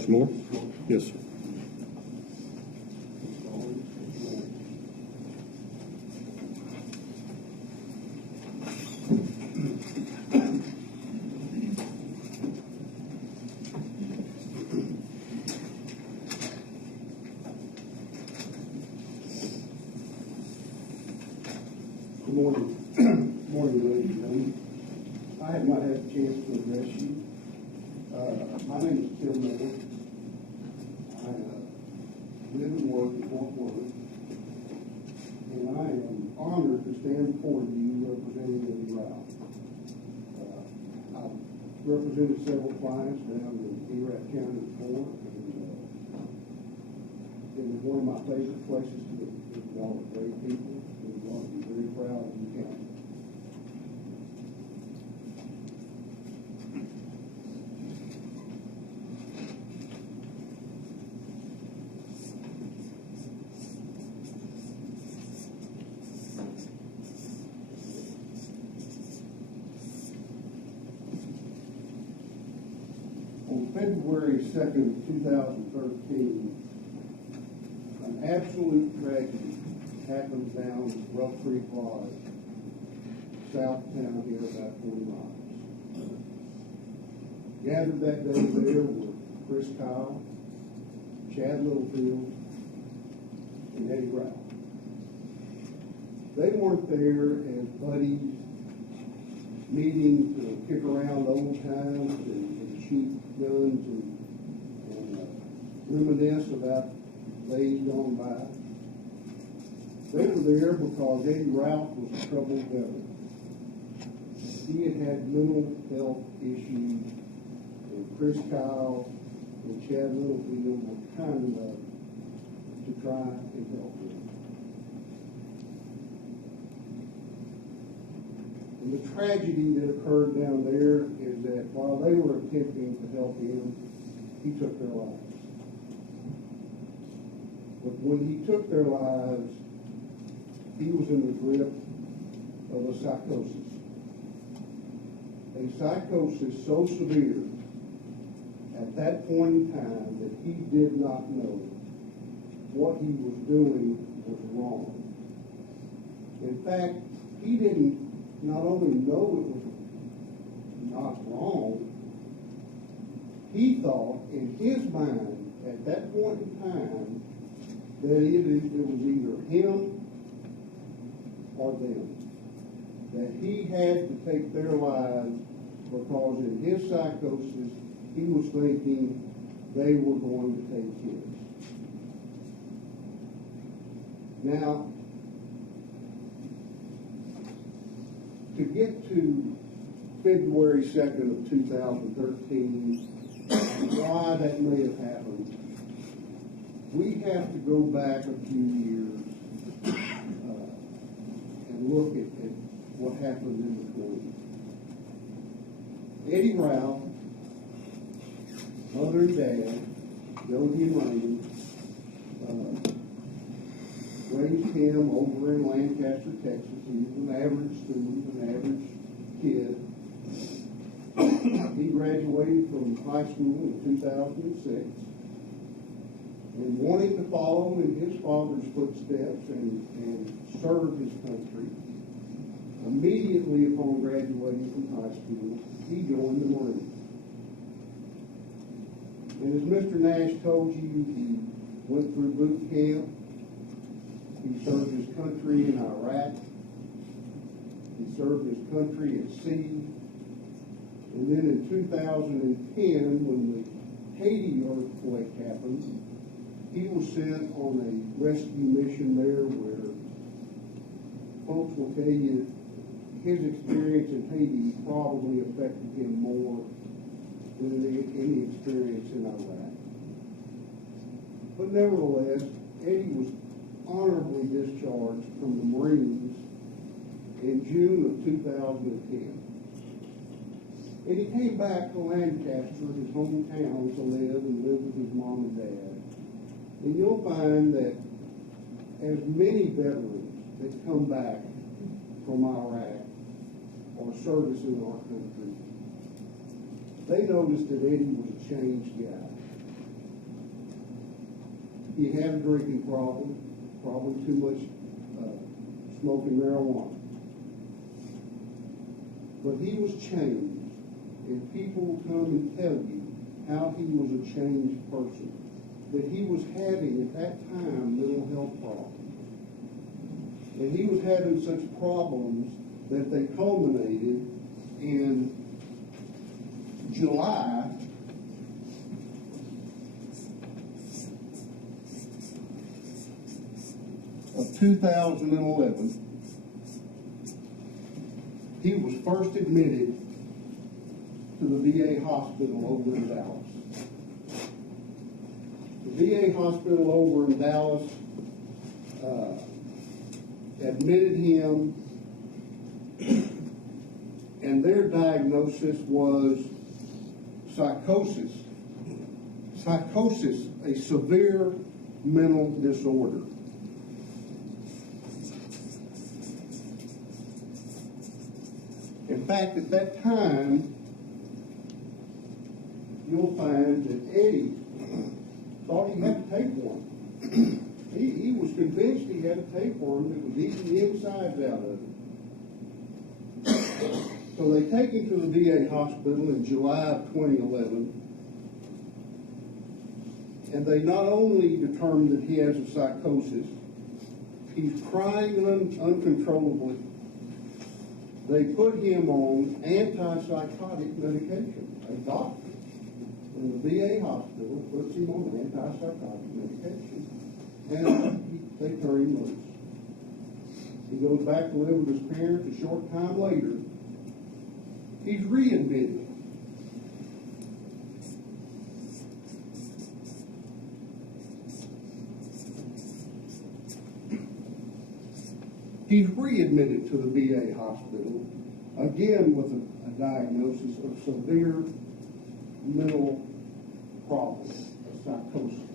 Mr. Moore? Yes, sir. Good morning. Good morning, ladies and gentlemen. I have not had a chance to address you. My name is Tim Miller. I live and work in Fort Worth, and I am honored to stand before you representing Eddie Routh. I've represented several clients down in Erath County before, and it's one of my favorite places to live. There's a lot of great people. I'm very proud of you, County. On February 2nd, 2013, an absolute tragedy happened down Rough Creek Lodge, south of town here, about 40 miles. Gathered that day there were Chris Kyle, Chad Littlefield, and Eddie Routh. They weren't there as buddies meeting to kick around old times and shoot guns and reminisce about days gone by. They were there because Eddie Routh was a troubled veteran. He had had mental health issues, and Chris Kyle and Chad Littlefield were kind enough to try and help him. And the tragedy that occurred down there is that while they were attempting to help him, he took their lives. But when he took their lives, he was in the grip of a psychosis. A psychosis so severe at that point in time that he did not know what he was doing was wrong. In fact, he didn't not only know it was not wrong, he thought in his mind at that point in time that it was either him or them, that he had to take their lives because in his psychosis he was thinking they were going to take his. Now, to get to February 2nd of 2013, why that may have happened, we have to go back a few years and look at what happened in between. Eddie Routh, mother and dad, Jody and Raymond, raised him over in Lancaster, Texas. He was an average student, an average kid. He graduated from high school in 2006. And wanting to follow in his father's footsteps and serve his country, immediately upon graduating from high school, he joined the Marines. And as Mr. Nash told you, he went through boot camp. He served his country in Iraq. He served his country at sea. And then in 2010, when the Haiti earthquake happened, he was sent on a rescue mission there where folks will tell you his experience in Haiti probably affected him more than any experience in Iraq. But nevertheless, Eddie was honorably discharged from the Marines in June of 2010. And he came back to Lancaster, his hometown, to live with his mom and dad. And you'll find that as many veterans that come back from Iraq or service in our country, they noticed that Eddie was a changed guy. He had a drinking problem, probably too much smoking marijuana. But he was changed. And people will come and tell you how he was a changed person. That he was having, at that time, mental health problems. And he was having such problems that they culminated in July of 2011. He was first admitted to the VA hospital over in Dallas. The VA hospital over in Dallas admitted him, and their diagnosis was psychosis. Psychosis, a severe mental disorder. In fact, at that time, you'll find that Eddie thought he had to take one. He was convinced he had to take one that was eating the insides out of it. So they take him to the VA hospital in July of 2011, and they not only determine that he has a psychosis, he's crying uncontrollably. They put him on antipsychotic medication. A doctor in the VA hospital puts him on antipsychotic medication, and they turn him loose. He goes back to live with his parents. A short time later, he's readmitted. He's readmitted to the VA hospital, again with a diagnosis of severe mental problems, a psychosis.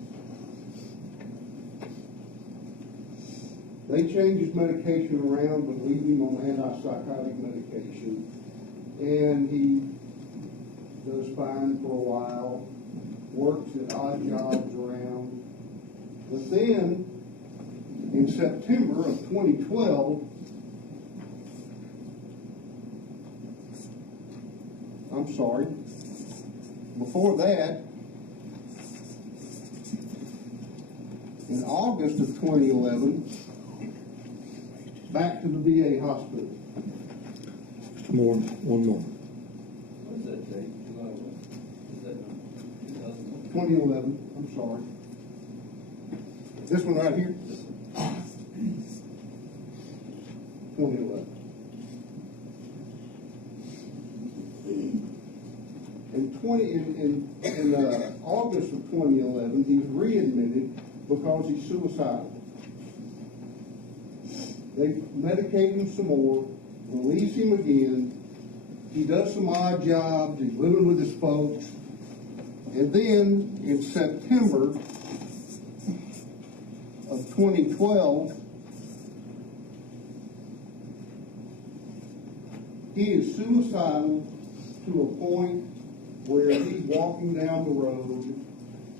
They change his medication around, but leave him on antipsychotic medication, and he does fine for a while, works at odd jobs around, but then in September of 2012, before that, in August of 2011, back to the VA hospital. One more. What is that date? July what? Is that 2011, I'm sorry. This one right here? 2011. In August of 2011, he's readmitted because he's suicidal. They medicate him some more, release him again. He does some odd jobs. He's living with his folks. And then in September of 2012, he is suicidal to a point where he's walking down the road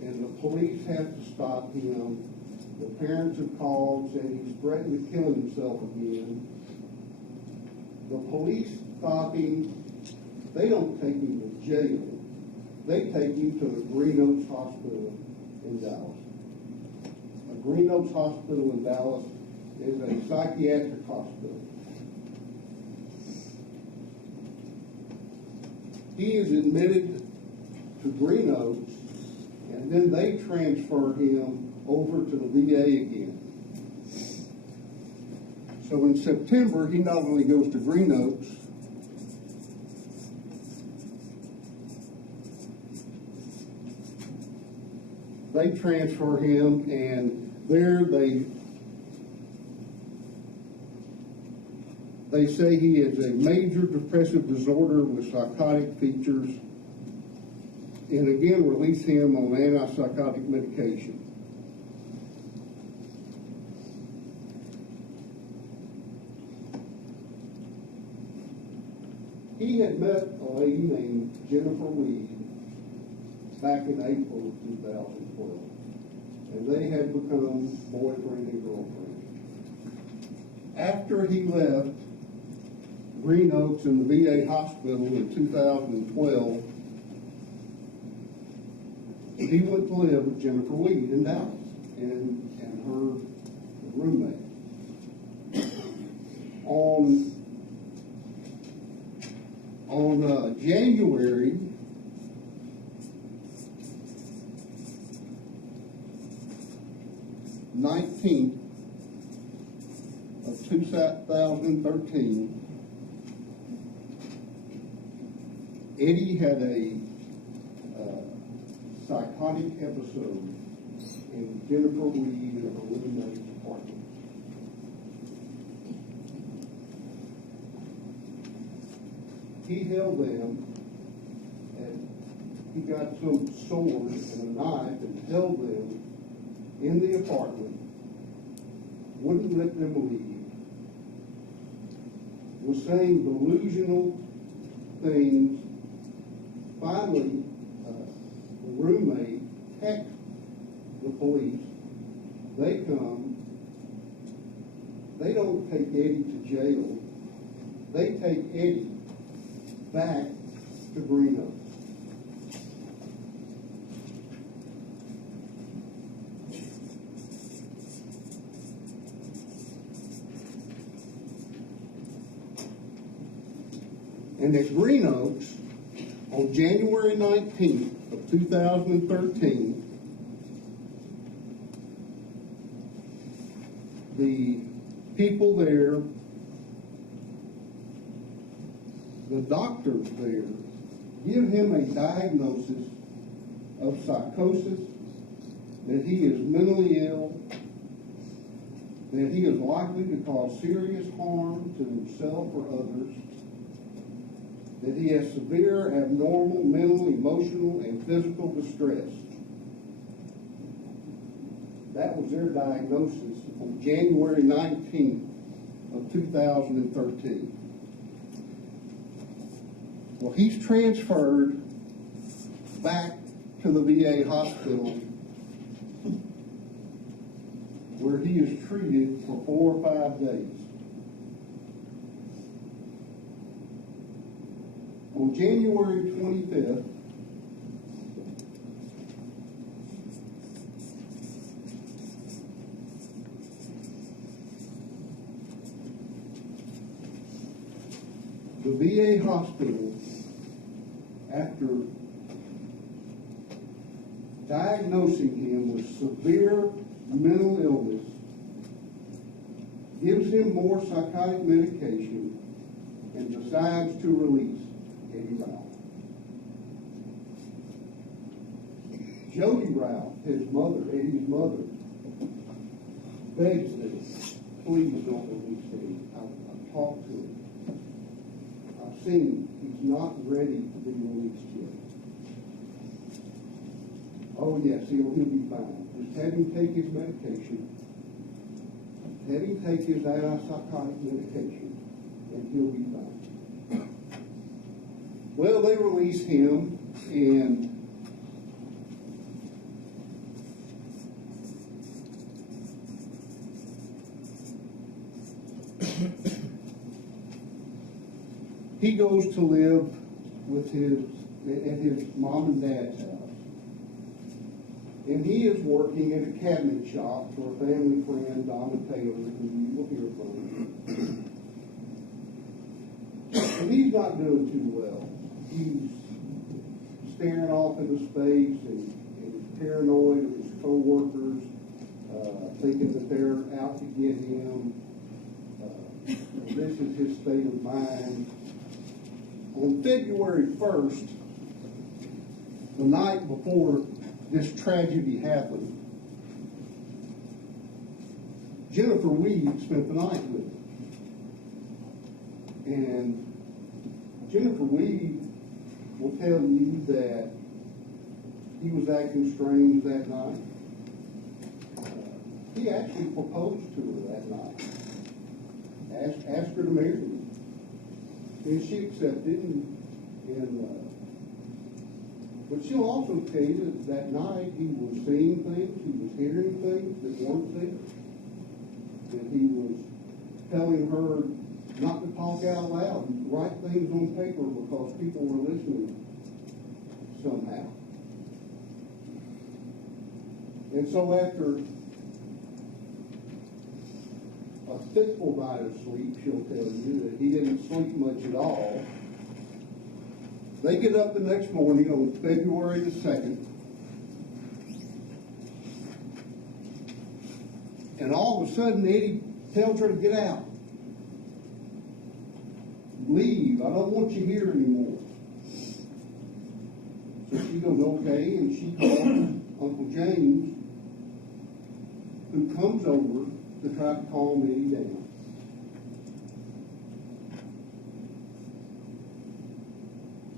and the police have to stop him. The parents have called, saying he's threatened to kill himself again. The police stop him. They don't take him to jail. They take him to the Green Oaks Hospital in Dallas. The Green Oaks Hospital in Dallas is a psychiatric hospital. He is admitted to Green Oaks, and then they transfer him over to the VA again. So in September, he not only goes to Green Oaks, they transfer him, and there they say he has a major depressive disorder with psychotic features, and again release him on antipsychotic medication. He had met a lady named Jennifer Weed back in April of 2012. and they had become boyfriend and girlfriend. After he left Green Oaks in the VA hospital in 2012, he went to live with Jennifer Weed in Dallas and her roommate. On January 19th of 2013, Eddie had a psychotic episode in Jennifer Weed and her roommate's apartment. He held them, and he got some sword and a knife and held them in the apartment, wouldn't let them leave, was saying delusional things. Finally, the roommate texts the police. They come. They don't take Eddie to jail. They take Eddie back to Green Oaks. And at Green Oaks, on January 19th of 2013, the people there, the doctors there, give him a diagnosis of psychosis, that he is mentally ill, that he is likely to cause serious harm to himself or others, that he has severe abnormal mental, emotional, and physical distress. That was their diagnosis on January 19th of 2013. Well, he's transferred back to the VA hospital where he is treated for 4 or 5 days. On January 25th, the VA hospital, after diagnosing him with severe mental illness, gives him more psychotic medication and decides to release Eddie Routh. Jody Routh, his mother, Eddie's mother, begs them, please don't release Eddie. I've talked to him. I've seen him. He's not ready to be released yet. Oh yes, he'll be fine. Just have him take his medication. Have him take his antipsychotic medication, and he'll be fine. Well, they release him, and he goes to live with at his mom and dad's house. And he is working at a cabinet shop for a family friend, Donna Taylor, who you will hear from. And he's not doing too well. He's staring off into space and paranoid of his co-workers, thinking that they're out to get him. This is his state of mind. On February 1st, the night before this tragedy happened, Jennifer Weed spent the night with him. And Jennifer Weed will tell you that he was acting strange that night. He actually proposed to her that night. Asked her to marry him. And she accepted, and But she'll also tell you that night he was seeing things, he was hearing things that weren't there. That he was telling her not to talk out loud, write things on paper because people were listening somehow. And so after a fitful night of sleep, she'll tell you that he didn't sleep much at all. They get up the next morning on February the 2nd, and all of a sudden Eddie tells her to get out. Leave. I don't want you here anymore. So she goes, okay, and she calls Uncle James, who comes over to try to calm Eddie down.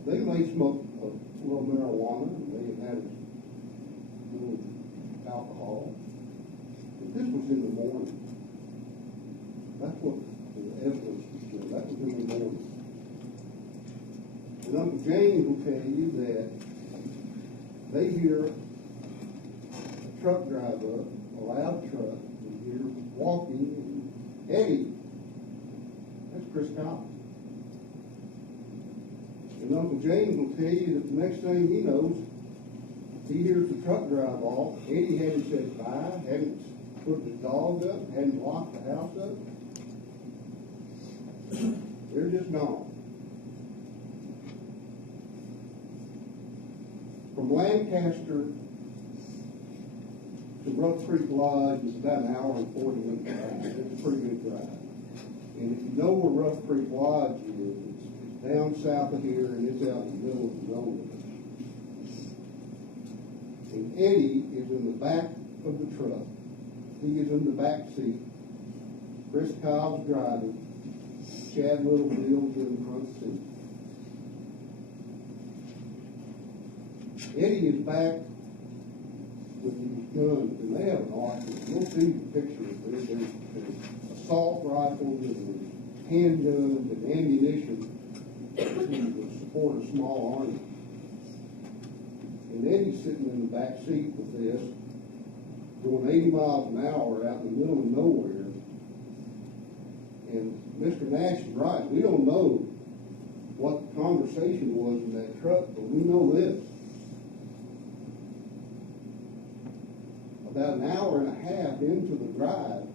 They may smoke a little marijuana, and they had a little alcohol. But this was in the morning. That's what the evidence was showing. That was in the morning. And Uncle James will tell you that they hear a truck drive up, a loud truck, and hear walking, and Eddie, that's Chris Collins. And Uncle James will tell you that the next thing he knows, he hears the truck drive off. Eddie hadn't said bye, hadn't put the dog up, hadn't locked the house up. They're just gone. From Lancaster to Routh Creek Lodge is about an hour and 40 minute drive. It's a pretty good drive. And if you know where Routh Creek Lodge is, it's down south of here and it's out in the middle of the nowhere. And Eddie is in the back of the truck. He is in the back seat. Chris Kyle's driving. Chad Littlefield's in the front seat. Eddie is back with these guns, and they have an arsenal. You'll see the pictures. There's assault rifles and handguns and ammunition to support a small army. And Eddie's sitting in the back seat with this, going 80 miles an hour out in the middle of nowhere. And Mr. Nash is right. We don't know what the conversation was in that truck, but we know this. About an hour and a half into the drive,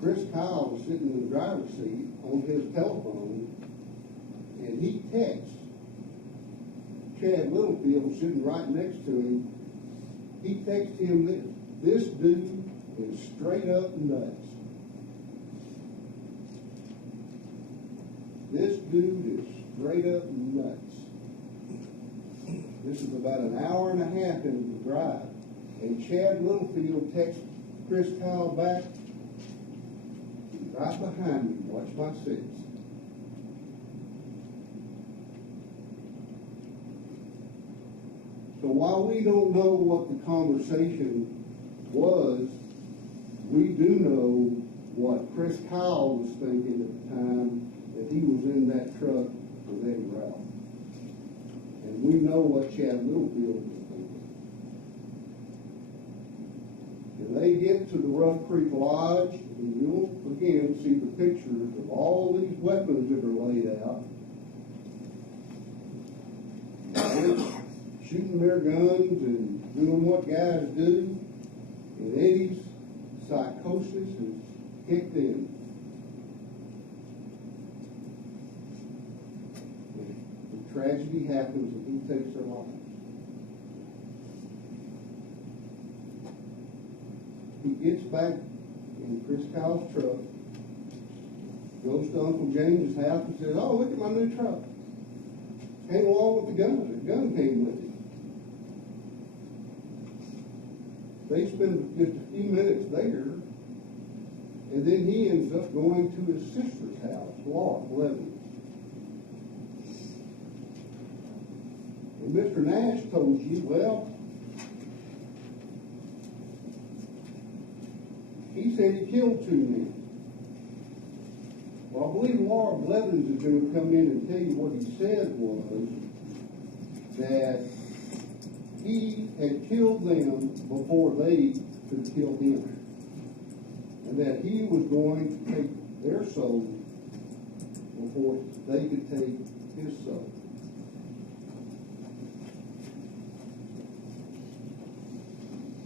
Chris Kyle was sitting in the driver's seat on his telephone, and he texts Chad Littlefield, sitting right next to him. He texts him this: "This dude is straight up nuts. This dude is straight up nuts." This is about an hour and a half into the drive. And Chad Littlefield texts Chris Kyle back, "He's right behind me. Watch my six." So while we don't know what the conversation was, we do know what Chris Kyle was thinking at the time that he was in that truck with Eddie Routh. And we know what Chad Littlefield was thinking. And they get to the Routh Creek Lodge, and you'll again see the pictures of all these weapons that are laid out. They're shooting their guns and doing what guys do. And Eddie's psychosis is kicked in. The tragedy happens and he takes their lives. He gets back in Chris Kyle's truck, goes to Uncle James's house and says, "Oh, look at my new truck. Came along with the gun. The gun came with it." They spend just a few minutes there, and then he ends up going to his sister's house, Laura Levin. And Mr. Nash told you, well, he said he killed 2 men. Well, I believe Laura Blevins is going to come in and tell you what he said was that he had killed them before they could kill him, and that he was going to take their soul before they could take his soul.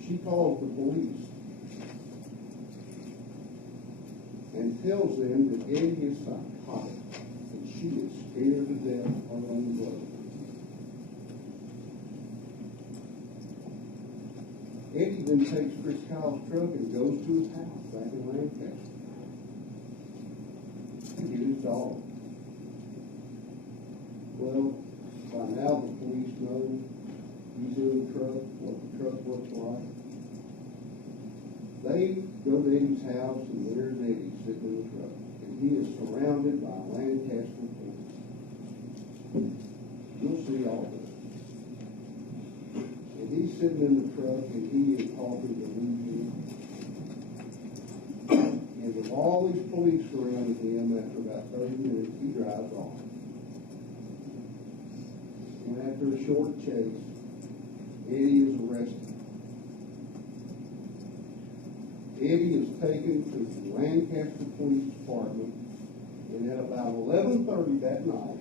She calls the police and tells them that Eddie is psychotic and she is scared to death on the road. Eddie then takes Chris Kyle's truck and goes to his house back in Lancaster to get his dog. Well, by now the police know he's in the truck, what the truck looks like. They go to Eddie's house and there's Eddie sitting in the truck. And he is surrounded by Lancaster police. You'll see all this. And he's sitting in the truck and he is talking to Louis. And with all these police surrounding him, after about 30 minutes, he drives off. And after a short chase, Eddie is arrested. Eddie is taken to the Lancaster Police Department, and at about 11:30 that night,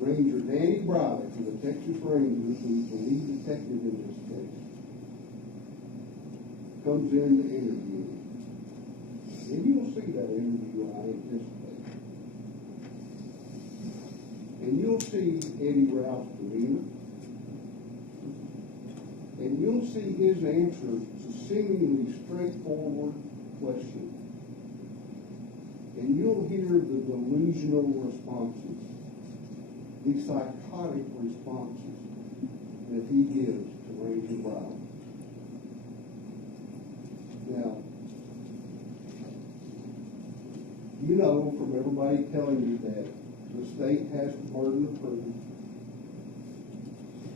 Ranger Danny Bradley from the Texas Rangers, who's the lead detective in this case, comes in to interview him. And you'll see that interview, I anticipate. And you'll see Eddie Routh's demeanor. And you'll see his answer to seemingly straightforward questions. And you'll hear the delusional responses, the psychotic responses that he gives to Ranger Brown. Now, you know from everybody telling you that the state has the burden of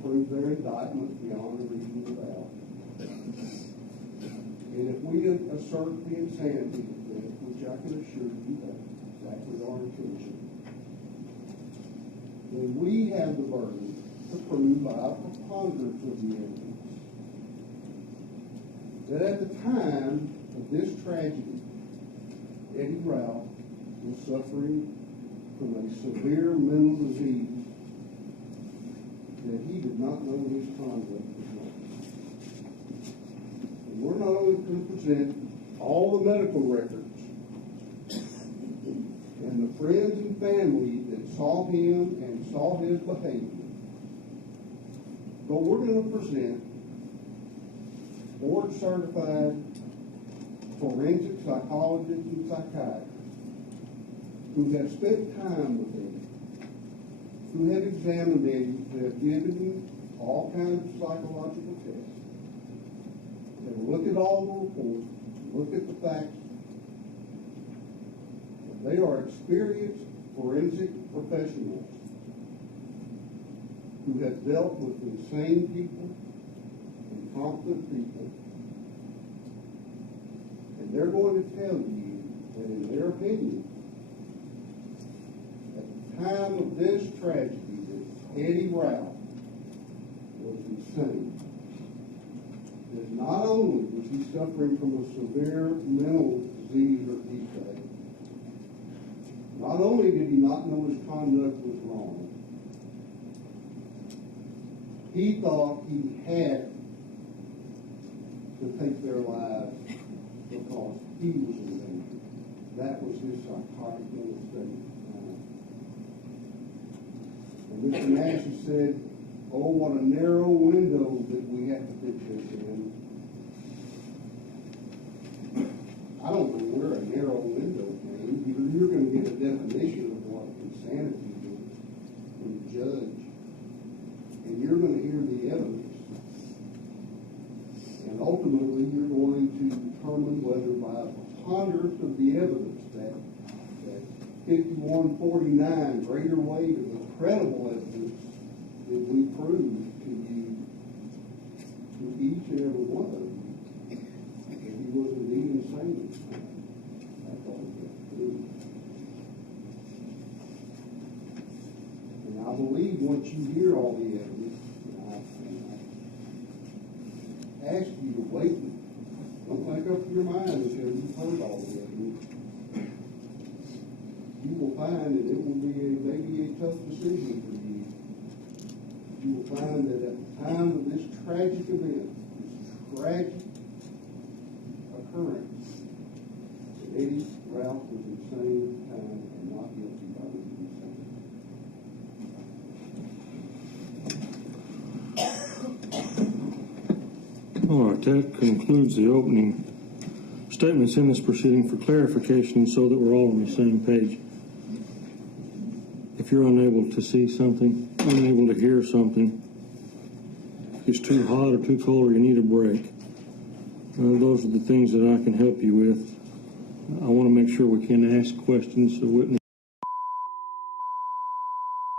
prove their indictment beyond a reasonable doubt. And if we assert the insanity of this, which I can assure you that's exactly our intention, then we have the burden to prove by a preponderance of the evidence that at the time of this tragedy, Eddie Routh was suffering from a severe mental disease that he did not know his conduct was wrong. And we're not only going to present all the medical records and the friends and family that saw him and saw his behavior, but we're going to present board-certified forensic psychologists and psychiatrists who have spent time with him, who have examined him, who have given him all kinds of psychological tests, have looked at all the reports, looked at the facts. They are experienced forensic professionals who have dealt with insane people and competent people. And they're going to tell you that in their opinion, time of this tragedy, that Eddie Routh was insane. That not only was he suffering from a severe mental disease or defect, not only did he not know his conduct was wrong, he thought he had to take their lives because he was in danger. That was his psychotic mental state. And Mr. Nash has said, oh, what a narrow window that we have to fit this in. I don't know where a narrow window came. You're going to get a definition of what insanity is from the judge. And you're going to hear the evidence. And ultimately, you're going to determine whether by a preponderance of the evidence that 5149 greater weight of the credible evidence that we prove to you, to each and every one of you, that he was indeed insane. That's all we have to do. And all the evidence. I ask you to wait. Don't make up your mind until you've heard all the evidence. You will find that it will be maybe a tough decision for you. You will find that at the time of this tragic event, this tragic occurrence, that Eddie Routh was insane at the time and not guilty by reason of All right, that concludes the opening statements in this proceeding for clarification so that we're all on the same page. If you're unable to see something, unable to hear something, if it's too hot or too cold or you need a break, those are the things that I can help you with. I want to make sure we can ask questions of witnesses.